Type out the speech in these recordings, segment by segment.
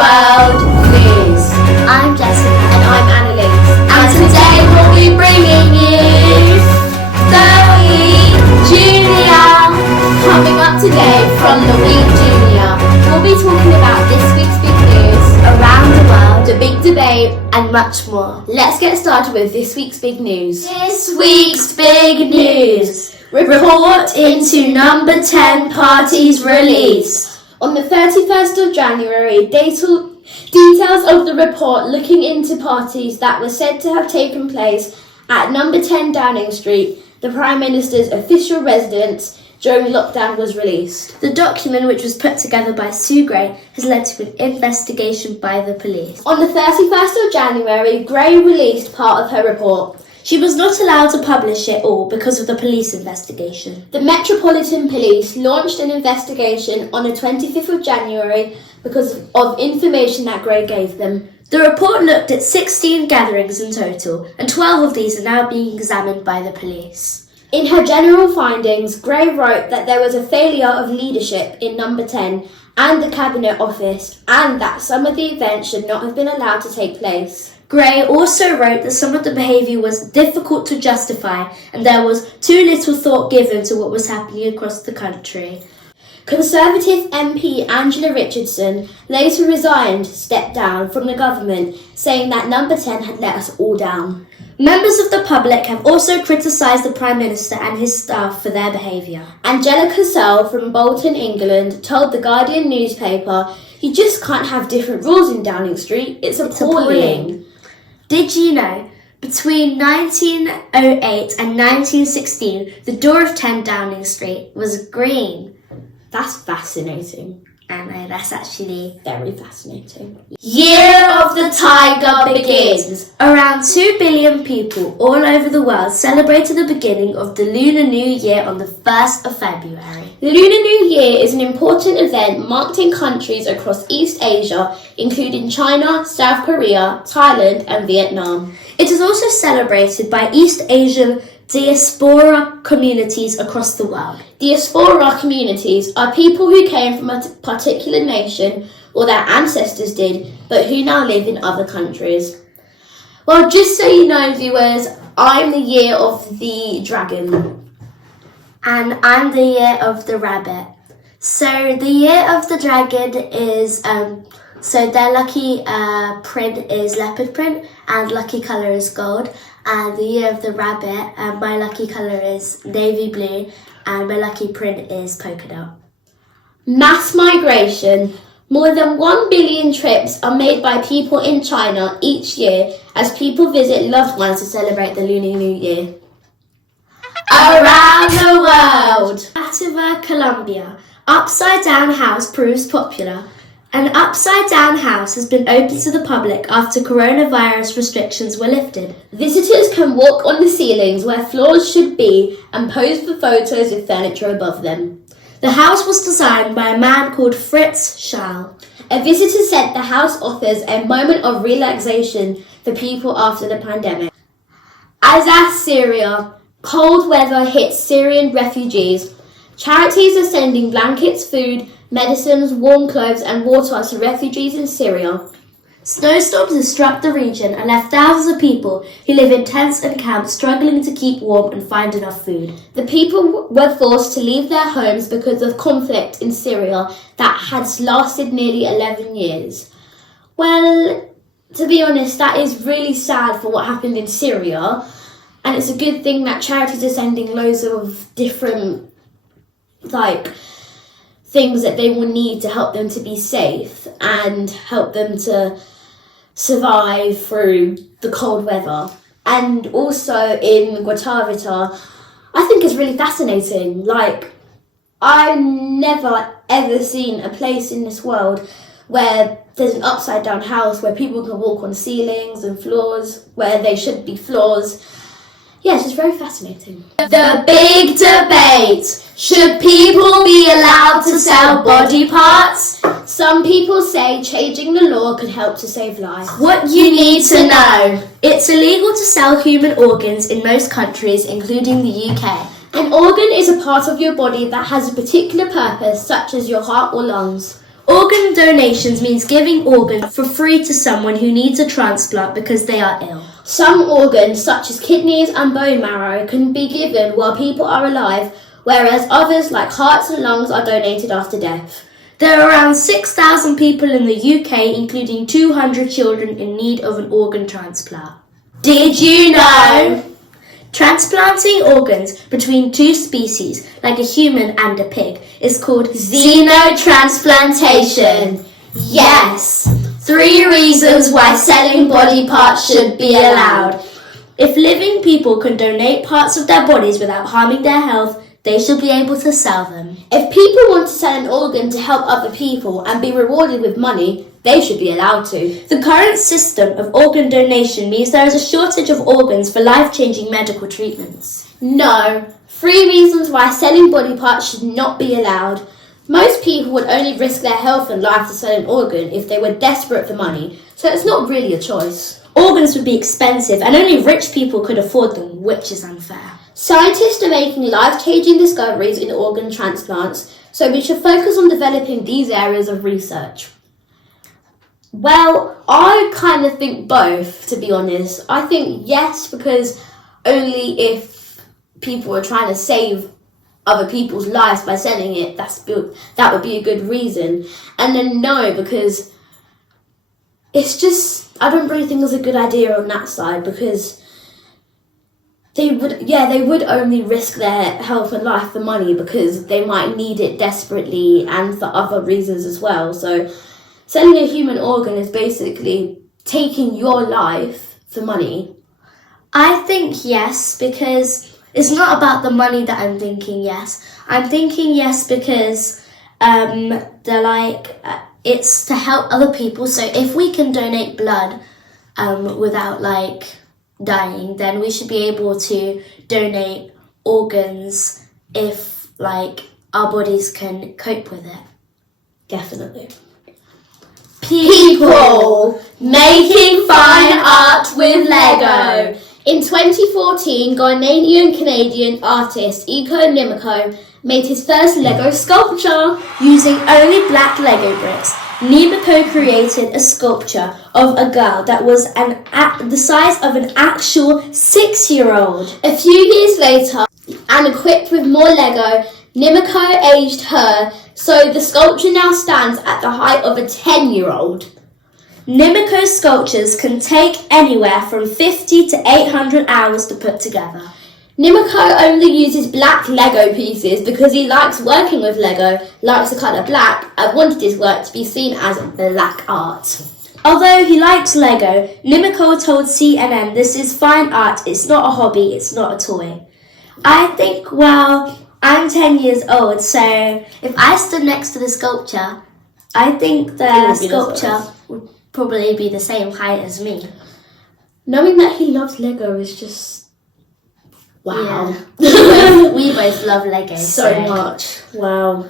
World News. I'm Jessica. And I'm Annalise. And today we'll be bringing you The Week Junior. Coming up today from The Week Junior, we'll be talking about this week's big news, Around the world, the big debate, and much more. Let's get started with this week's big news. This week's big news. Report into number 10 parties released. On the 31st of January, details of the report looking into parties that were said to have taken place at number 10 Downing Street, the Prime Minister's official residence, during lockdown was released. The document, which was put together by Sue Gray, has led to an investigation by the police. On the 31st of January, Gray released part of her report. She was not allowed to publish it all because of the police investigation. The Metropolitan Police launched an investigation on the 25th of January because of information that Gray gave them. The report looked at 16 gatherings in total, and 12 of these are now being examined by the police. In her general findings, Gray wrote that there was a failure of leadership in number 10 and the Cabinet Office, and that some of the events should not have been allowed to take place. Gray also wrote that some of the behaviour was difficult to justify and there was too little thought given to what was happening across the country. Conservative MP Angela Richardson later stepped down from the government, saying that number 10 had let us all down. Members of the public have also criticised the Prime Minister and his staff for their behaviour. Angela Sell from Bolton, England, told the Guardian newspaper, "You just can't have different rules in Downing Street. It's appalling." Did you know, between 1908 and 1916, the door of 10 Downing Street was green? That's fascinating. I know, that's actually very fascinating. Year of the Tiger begins. Around 2 billion people all over the world celebrated the beginning of the Lunar New Year on the 1st of February. The Lunar New Year is an important event marked in countries across East Asia, including China, South Korea, Thailand and Vietnam. It is also celebrated by East Asian diaspora communities across the world. Diaspora communities are people who came from a particular nation, or their ancestors did, but who now live in other countries. Well, just so you know, viewers, I'm the year of the dragon. And I'm the year of the rabbit. So the year of the dragon is, so their lucky print is leopard print and lucky colour is gold. And the year of the rabbit, my lucky colour is navy blue and my lucky print is polka dot. Mass migration. More than 1 billion trips are made by people in China each year as people visit loved ones to celebrate the Lunar New Year. Around the world. Fatima, Colombia. Upside down house proves popular. An upside-down house has been opened to the public after coronavirus restrictions were lifted. Visitors can walk on the ceilings where floors should be and pose for photos with furniture above them. The house was designed by a man called Fritz Schall. A visitor said the house offers a moment of relaxation for people after the pandemic. Azaz, Syria. Cold weather hits Syrian refugees. Charities are sending blankets, food, medicines, warm clothes and water to refugees in Syria. Snowstorms have struck the region and left thousands of people who live in tents and camps struggling to keep warm and find enough food. The people were forced to leave their homes because of conflict in Syria that has lasted nearly 11 years. Well, to be honest, that is really sad for what happened in Syria, and it's a good thing that charities are sending loads of different things that they will need to help them to be safe and help them to survive through the cold weather. And also in Guatavita, I think it's really fascinating. I've never ever seen a place in this world where there's an upside down house where people can walk on ceilings and floors where they should be floors. Yeah, it's just very fascinating. The big debate. Should people be allowed to sell body parts? Some people say changing the law could help to save lives. What you need to know. It's illegal to sell human organs in most countries, including the UK. An organ is a part of your body that has a particular purpose, such as your heart or lungs. Organ donations means giving organs for free to someone who needs a transplant because they are ill. Some organs, such as kidneys and bone marrow, can be given while people are alive, whereas others, like hearts and lungs, are donated after death. There are around 6,000 people in the UK, including 200 children in need of an organ transplant. Did you know? Transplanting organs between two species, like a human and a pig, is called Xenotransplantation. Yes! 3 reasons why selling body parts should be allowed. If living people can donate parts of their bodies without harming their health, they should be able to sell them. If people want to sell an organ to help other people and be rewarded with money, they should be allowed to. The current system of organ donation means there is a shortage of organs for life-changing medical treatments. No. 3 reasons why selling body parts should not be allowed. Most people would only risk their health and life to sell an organ if they were desperate for money, so it's not really a choice. Organs would be expensive and only rich people could afford them, which is unfair. Scientists are making life-changing discoveries in organ transplants, so we should focus on developing these areas of research. Well, I kind of think both, to be honest. I think yes, because only if people are trying to save other people's lives by selling it, that would be a good reason. And then no, because it's just, I don't really think it's a good idea on that side, because they would only risk their health and life for money because they might need it desperately and for other reasons as well. So selling a human organ is basically taking your life for money. I think yes, because it's not about the money that I'm thinking yes. I'm thinking yes because it's to help other people. So if we can donate blood without dying, then we should be able to donate organs if our bodies can cope with it. Definitely. People making fine art with Lego. In 2014, Ghanaian-Canadian artist Iko Nimiko made his first Lego sculpture. Using only black Lego bricks, Nimiko created a sculpture of a girl that was the size of an actual 6-year-old. A few years later, and equipped with more Lego, Nimiko aged her, so the sculpture now stands at the height of a 10-year-old. Nimiko's sculptures can take anywhere from 50 to 800 hours to put together. Nimiko only uses black Lego pieces because he likes working with Lego, likes the colour black, and wanted his work to be seen as black art. Although he likes Lego, Nimiko told CNN this is fine art, it's not a hobby, it's not a toy. I think, I'm 10 years old, so if I stood next to the sculpture, I think the sculpture would probably be the same height as me. Knowing that he loves Lego is just... wow. Yeah. We both love Lego. So much. Wow.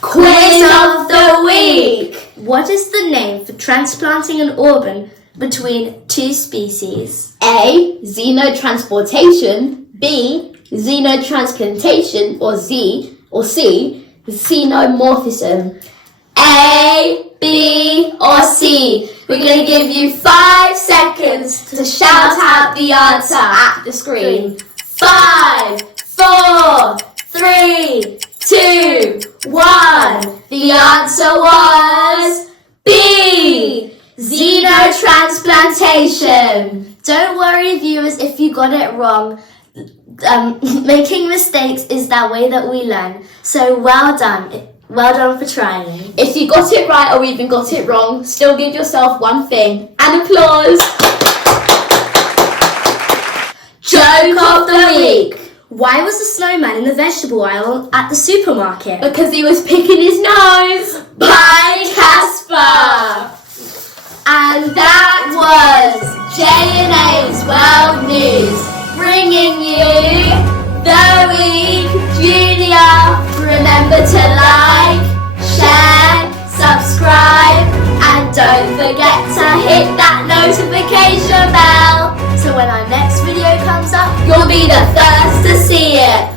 Quiz of the week! What is the name for transplanting an organ between two species? A. Xenotransportation. B. Xenotransplantation. Or C. Xenomorphism. A, B, or C. We're going to give you 5 seconds to shout out the answer at the screen. 5, 4, 3, 2, 1. The answer was B, xenotransplantation. Don't worry, viewers, if you got it wrong. Making mistakes is that way that we learn. So well done. Well done for trying. If you got it right or even got it wrong, still give yourself one thing. An applause. Joke of the week. Why was the snowman in the vegetable aisle at the supermarket? Because he was picking his nose. By Casper. And that was J&A's World News, bringing you the week Junior. Remember to like, share, subscribe, and don't forget to hit that notification bell, so when our next video comes up, you'll be the first to see it.